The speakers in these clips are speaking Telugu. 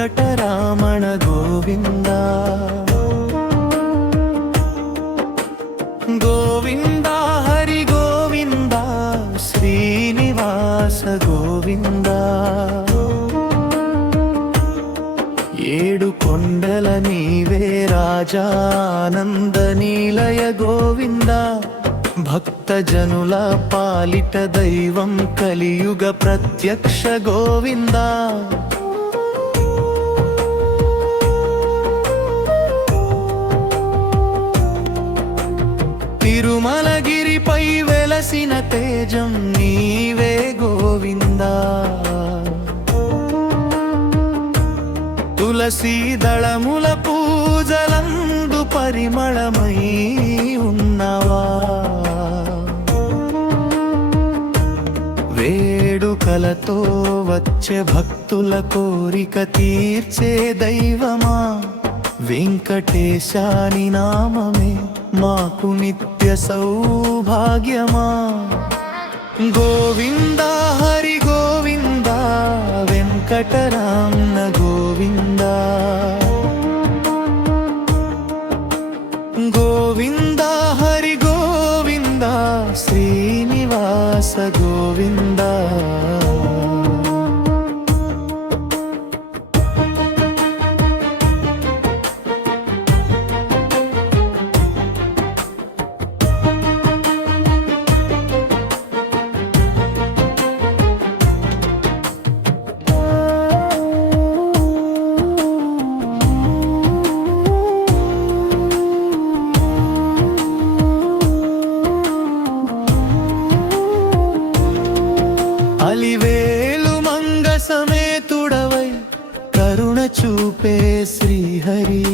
వెంకటరమణ గోవింద గోవింద హరి గోవింద శ్రీనివాస గోవింద ఏడు కొండల నీవే రాజానంద నీలయ గోవింద భక్తజనుల పాలిట దైవం కలియుగ ప్రత్యక్ష గోవింద తిరుమలగిరిపై వెలసిన తేజం నీవే గోవింద తులసీ దళముల పూజలందు పరిమళమై ఉన్నవా వేడుకలతో వచ్చే భక్తుల కోరిక తీర్చే దైవమా వెంకటేశాని నామమే మాకు నిత్య సౌభాగ్యమా గోవింద హరి గోవింద వెంకటరమణ గోవింద గోవింద హరి గోవింద శ్రీనివాస గోవింద అలివేలు మంగ సమేతుడవై కరుణ చూపే శ్రీహరి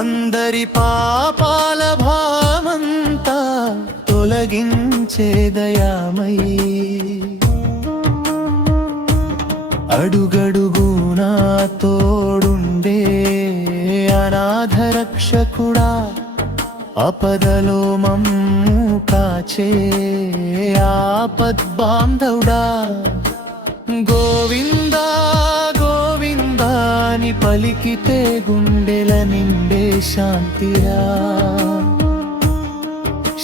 అందరి పాపాల భామంతా తొలగించే దయామయి అడుగడుగునా తోడుండే అనాథ రక్షకుడా ఆపదలో మమ్ము కాచే ఆపద్బాంధవుడా గోవింద గోవిందాని పలికితే గుండెల నిండే శాంతియా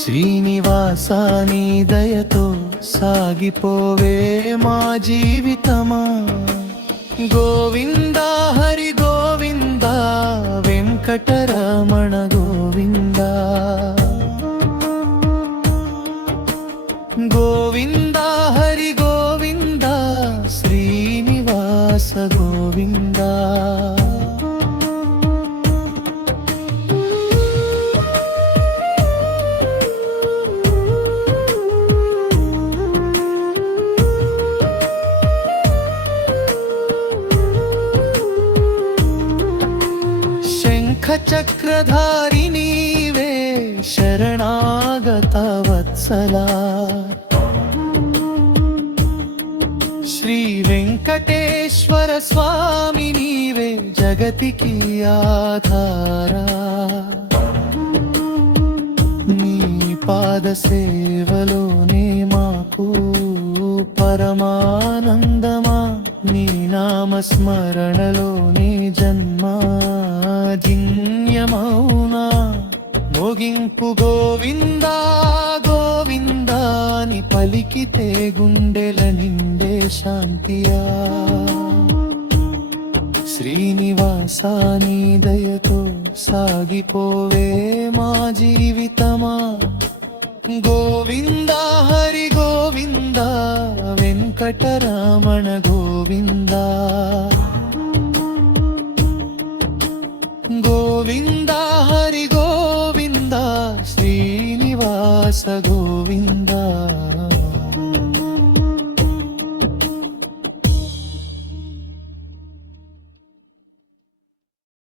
శ్రీనివాసాని దయతో సాగిపోవే మా జీవితమా గోవింద హరి గోవింద వెంకటరమణ గోవింద గోవింద హరి గోవింద శ్రీనివాస గోవింద చక్రధారి నీవే శరణాగత వత్సలా శ్రీ వెంకటేశ్వర స్వామి నీవే జగతికి ఆధారా నీ పాద సేవలోనే మాకు పరమానందమా నీ నామస్మరణలోనే జన్మా జిన్యమౌనా మోగింపు గోవింద గోవిందాని పలికితే గుండెల నిండే శాంతియా శ్రీనివాసాని దయతో సాగిపోవే మా జీవితమా గోవింద హరి గోవింద వెంకటరమణ గోవింద గోవింద హరి గోవింద శ్రీనివాస గోవింద